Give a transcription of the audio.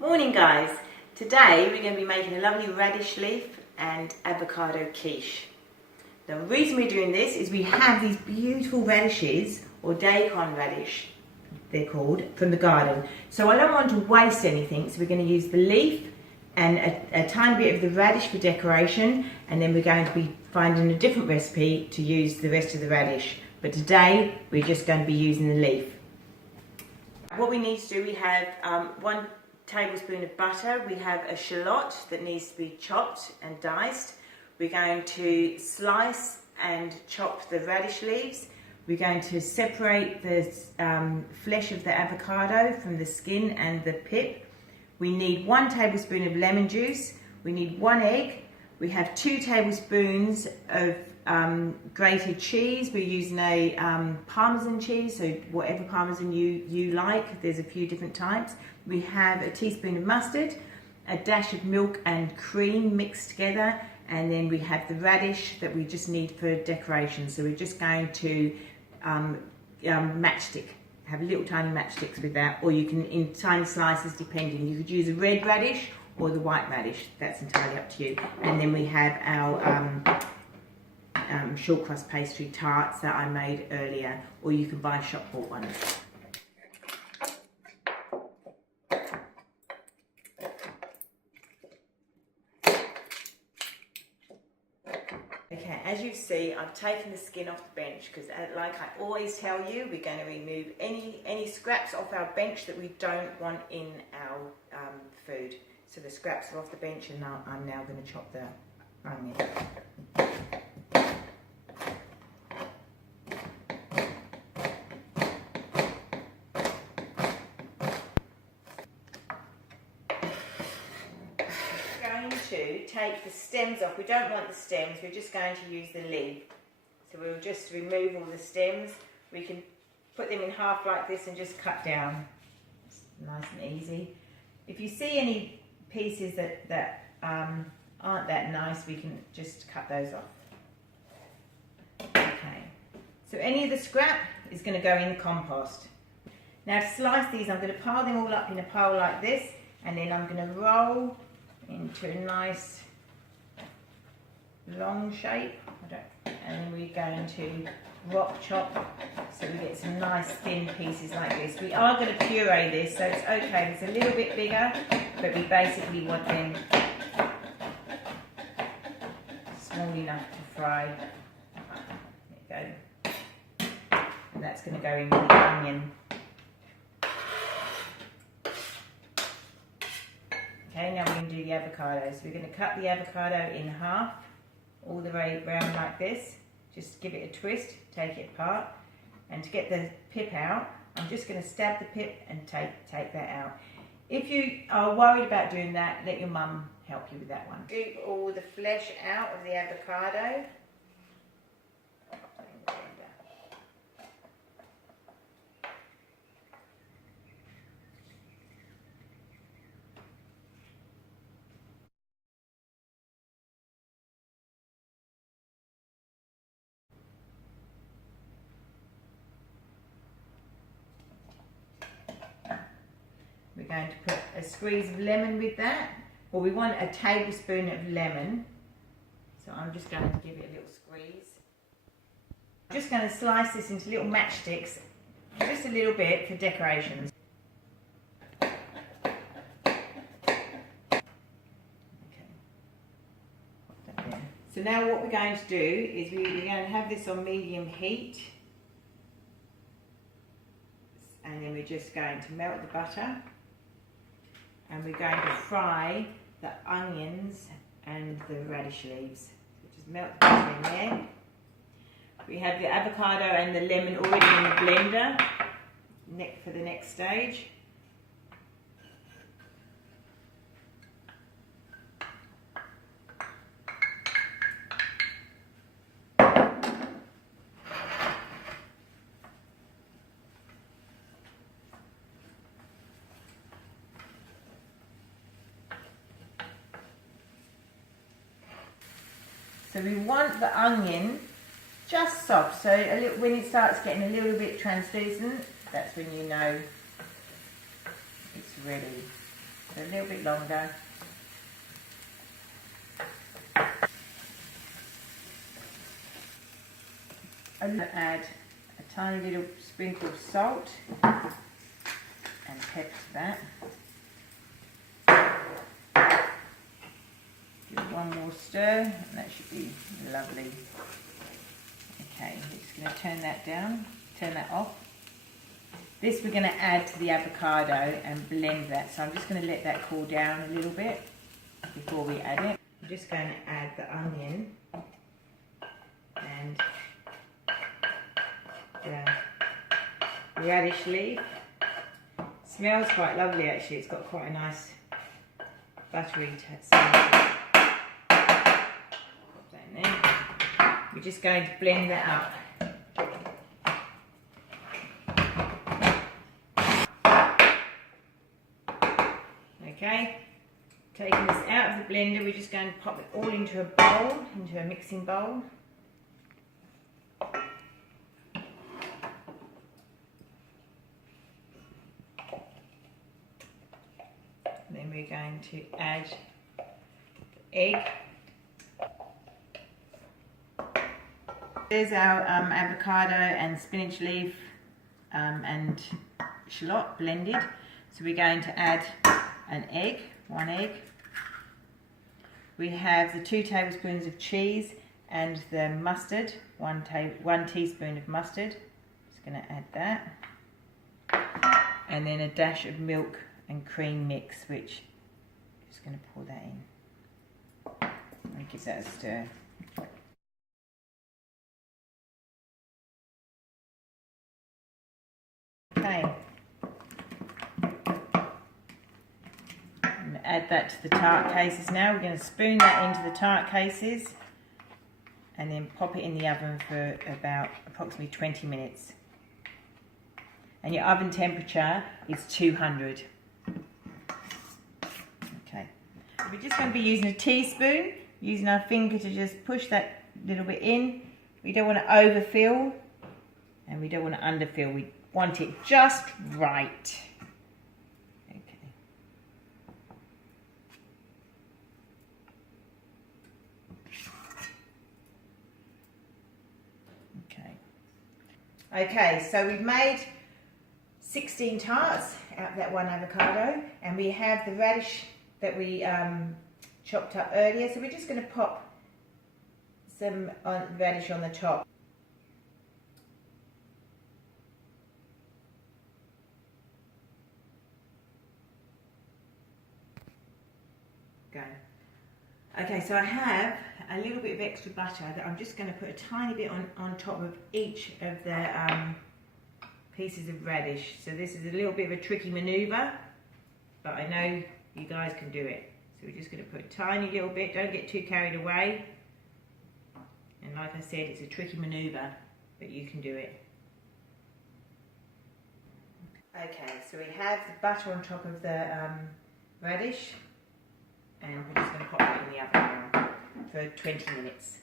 Morning guys, today we're going to be making a lovely radish leaf and avocado quiche. The reason we're doing this is we have these beautiful radishes, or daikon radish they're called, from the garden. So I don't want to waste anything, so we're going to use the leaf and a tiny bit of the radish for decoration, and then we're going to be finding a different recipe to use the rest of the radish. But today we're just going to be using the leaf. What we need to do, we have 1 tablespoon of butter, we have a shallot that needs to be chopped and diced. We're going to slice and chop the radish leaves. We're going to separate the flesh of the avocado from the skin and the pip. We need 1 tablespoon of lemon juice. We need 1 egg. We have 2 tablespoons of grated cheese. We're using a parmesan cheese, so whatever parmesan you like. There's a few different types. We have a teaspoon of mustard, a dash of milk and cream mixed together, and then we have the radish that we just need for decoration. So we're just going to matchstick, have little tiny matchsticks with that, or you can in tiny slices depending. You could use a red radish or the white radish, that's entirely up to you. And then we have our short crust pastry tarts that I made earlier, or you can buy shop bought ones. Okay, as you see, I've taken the skin off the bench because, like I always tell you, we're going to remove any scraps off our bench that we don't want in our food. So the scraps are off the bench, and now I'm going to chop the onion. To take the stems off. We don't want the stems, we're just going to use the leaf. So we'll just remove all the stems. We can put them in half like this and just cut down. It's nice and easy. If you see any pieces that aren't that nice, we can just cut those off. Okay, so any of the scrap is going to go in the compost. Now to slice these, I'm going to pile them all up in a pile like this, and then I'm going to roll into a nice long shape, and then we're going to rock chop so we get some nice thin pieces like this. We are going to puree this, so it's okay, it's a little bit bigger, but we basically want them small enough to fry. There you go. And that's going to go in with the onion. Okay, now we're going to do the avocado. So we're going to cut the avocado in half, all the way round like this. Just give it a twist, take it apart. And to get the pip out, I'm just going to stab the pip and take that out. If you are worried about doing that, let your mum help you with that one. Scoop all the flesh out of the avocado. We're going to put a squeeze of lemon with that, or we want a tablespoon of lemon. So I'm just going to give it a little squeeze. I'm just going to slice this into little matchsticks, just a little bit for decorations. Okay. So now what we're going to do is we're going to have this on medium heat, and then we're just going to melt the butter. And we're going to fry the onions and the radish leaves. So just melt the butter in there. We have the avocado and the lemon already in the blender for the next stage. So we want the onion just soft, so when it starts getting a little bit translucent, that's when you know it's ready. So a little bit longer. I'm going to add a tiny little sprinkle of salt and pepper to that. Give it one more stir and that should be lovely. Okay, we're just going to turn that down, turn that off. This we're going to add to the avocado and blend that. So I'm just going to let that cool down a little bit before we add it. I'm just going to add the onion and the radish leaf. Smells quite lovely actually. It's got quite a nice buttery smell. Put that in there. We're just going to blend that up. Okay, taking this out of the blender, we're just going to pop it all into a bowl, into a mixing bowl. Then we're going to add the egg. There's our avocado and spinach leaf and shallot blended. So we're going to add an egg, one egg. We have the 2 tablespoons of cheese and the mustard, one teaspoon of mustard. Just going to add that. And then a dash of milk and cream mix, which I'm just going to pour that in. And give that a stir. Okay. Add that to the tart cases now. We're going to spoon that into the tart cases and then pop it in the oven for about approximately 20 minutes. And your oven temperature is 200. Okay. So we're just going to be using a teaspoon, using our finger to just push that little bit in. We don't want to overfill and we don't want to underfill. We want it just right. Okay, so we've made 16 tarts out of that one avocado, and we have the radish that we chopped up earlier. So we're just going to pop some radish on the top. Go. Okay, so I have a little bit of extra butter that I'm just going to put a tiny bit on top of each of the pieces of radish. So this is a little bit of a tricky manoeuvre, but I know you guys can do it. So we're just going to put a tiny little bit, don't get too carried away. And like I said, it's a tricky manoeuvre, but you can do it. Okay, so we have the butter on top of the radish, and we're just going to pop it in the oven now for 20 minutes.